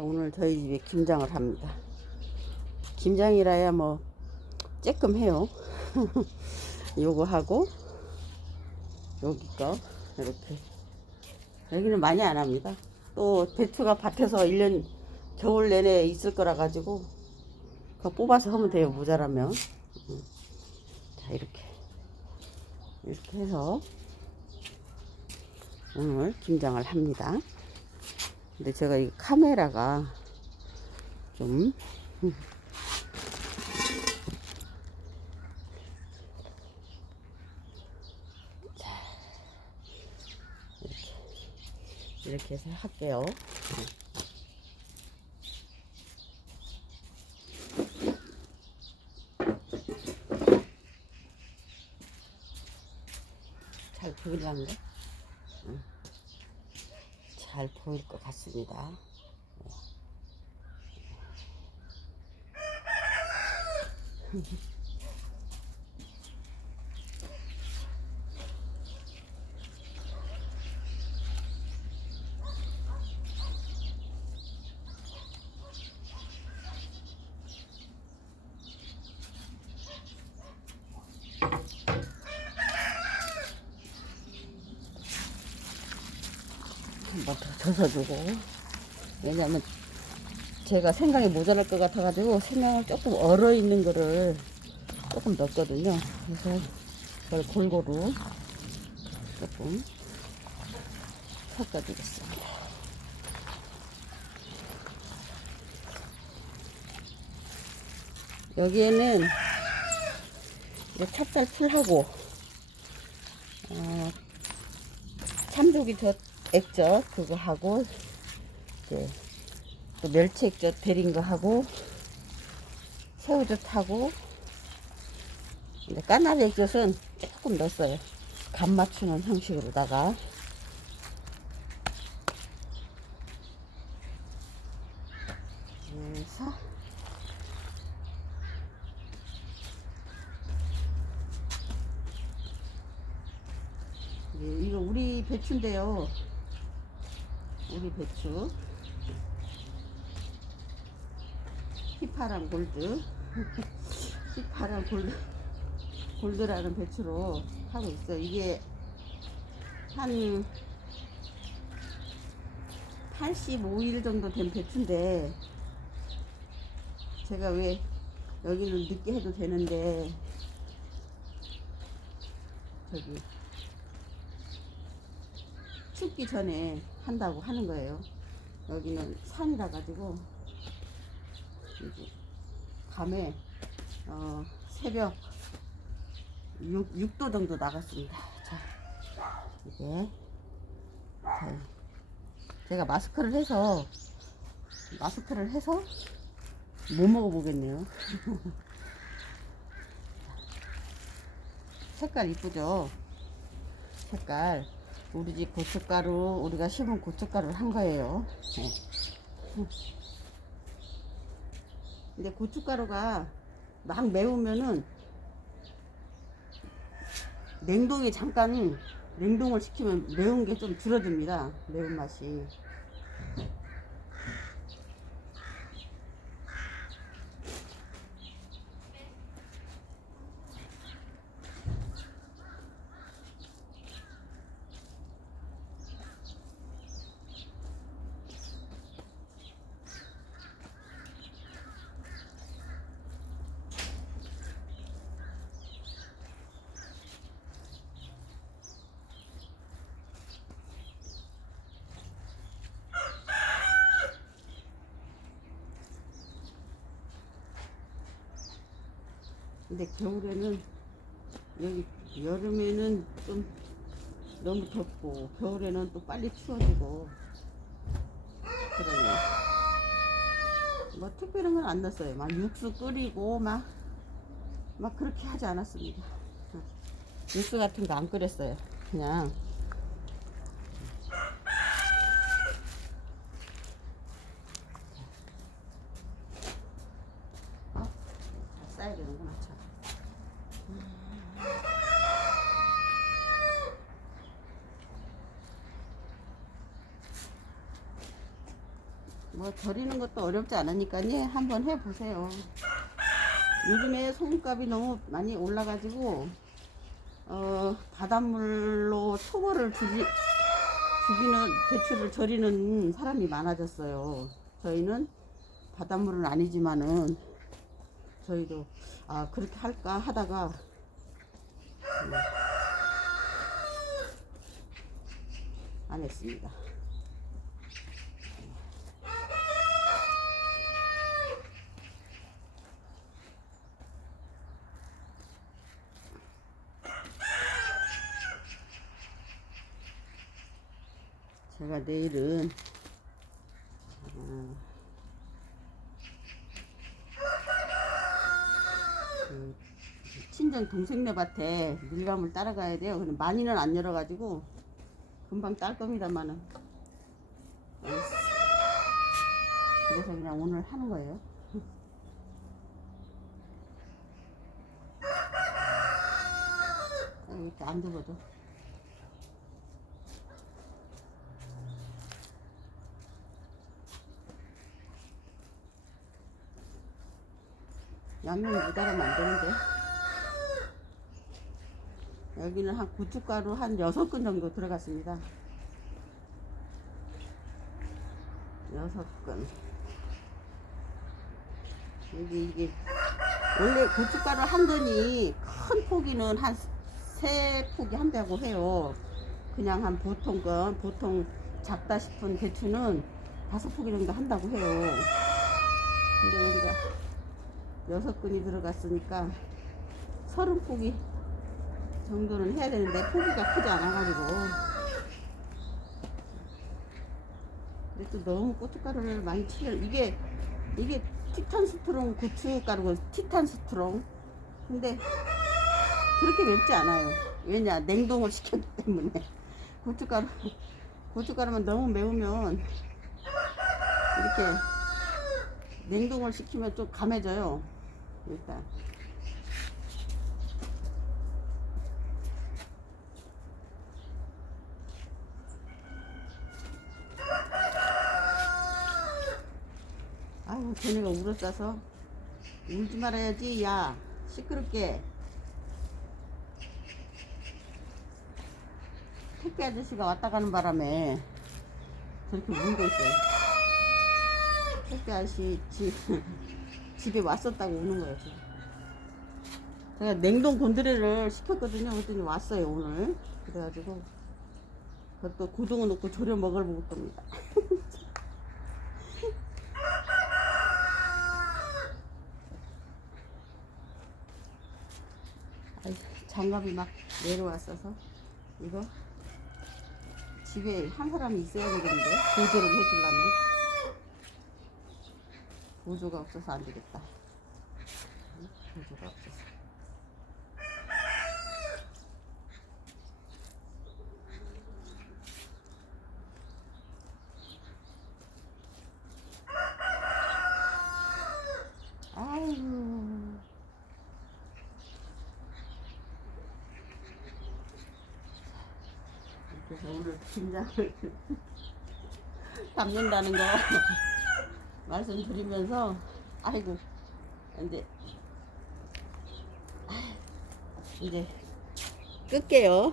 오늘 저희 집에 김장을 합니다. 김장이라야 뭐 쬐끔 해요. 요거 하고 여기 거 이렇게 여기는 많이 안 합니다. 또 배추가 밭에서 1년 겨울 내내 있을 거라 가지고 그거 뽑아서 하면 돼요. 모자라면. 음. 자 이렇게 이렇게 해서 오늘 김장을 합니다. 근데 제가 이 카메라가 좀 이렇게 해서 할게요. 잘 보이려는데? 응. 잘 보일 것 같습니다. 한번 더 젖어주고. 왜냐면 제가 생강이 모자랄 것 같아가지고 생강을 조금 얼어 있는 거를 조금 넣었거든요. 그래서 그걸 골고루 조금 섞어주겠습니다. 여기에는 이제 찹쌀 풀하고 어, 참조기 저 액젓 그거 하고 이제 또 멸치 액젓 데린 거 하고 새우젓 하고 근데 까나리 액젓은 조금 넣었어요 간 맞추는 형식으로다가 그래서 예, 이거 우리 배추인데요. 우리 배추. 휘파람 골드. 휘파람 골드. 골드라는 배추로 하고 있어요. 이게 한 85일 정도 된 배추인데 제가 왜 여기는 늦게 해도 되는데 저기 춥기 전에 한다고 하는 거예요. 여기는 산이라 가지고 이제 밤에 어, 새벽 6, 6도 정도 나갔습니다. 자, 이제 자, 제가 마스크를 해서 마스크를 해서 못 먹어보겠네요. 색깔 이쁘죠? 색깔 우리 집 고춧가루 우리가 심은 고춧가루를 한 거예요. 네. 근데 고춧가루가 막 매우면은 냉동에 잠깐 냉동을 시키면 매운 게 좀 줄어듭니다. 매운 맛이. 근데 겨울에는 여기 여름에는 좀 너무 덥고 겨울에는 또 빨리 추워지고 그러네. 뭐 특별한 건 안 넣었어요. 막 육수 끓이고 막 막 그렇게 하지 않았습니다. 어. 육수 같은 거 안 끓였어요. 그냥 어? 잘 싸야 되는구나 참. 뭐 절이는 것도 어렵지 않으니까요. 한번 해보세요. 요즘에 소금값이 너무 많이 올라가지고 어, 바닷물로 초벌을 주지, 죽이는 배추를 절이는 사람이 많아졌어요. 저희는 바닷물은 아니지만은 저희도 아 그렇게 할까 하다가 음, 안 했습니다. 제가 내일은 어, 그 친정 동생네 밭에 밀감을 따라가야 돼요. 근데 많이는 안 열어가지고 금방 딸 겁니다만은 그래서 그냥 오늘 하는 거예요. 아, 이렇게 안 접어도. 양념 모자라면 안 되는데. 여기는 한 고춧가루 한 6근 정도 들어갔습니다. 6근. 여기 이게 원래 고춧가루 한 근이 큰 포기는 한 세 포기 한다고 해요. 그냥 한 보통 건 보통 작다 싶은 배추는 다섯 포기 정도 한다고 해요. 근데 우리가 여섯 근이 들어갔으니까 서른 포기 정도는 해야 되는데 포기가 크지 않아가지고. 근데 또 너무 고춧가루를 많이 치려 이게 이게 티탄 스트롱 고춧가루고 티탄 스트롱. 근데 그렇게 맵지 않아요. 왜냐 냉동을 시켰기 때문에. 고춧가루 고춧가루만 너무 매우면 이렇게 냉동을 시키면 좀 감해져요 일단 아유 걔네가 울었어서. 울지 말아야지 야. 시끄럽게. 택배 아저씨가 왔다 가는 바람에 저렇게 울고 있어요. 택배 아저씨 집, 집에 왔었다고 우는 거예요. 제가 냉동 곤드레를 시켰거든요. 그랬더니 왔어요 오늘. 그래가지고 그것도 고등어 넣고 졸여 먹을 겁니다. 아이, 장갑이 막 내려왔어서 이거 집에 한 사람이 있어야 되겠는데 보조를 해주려면 보조가 없어서 안 되겠다. 응? 보조가 없어서. 아유. 그래서 오늘 김장을 담는다는 거 말씀드리면서 아이고 이제 아휴, 이제 끌게요.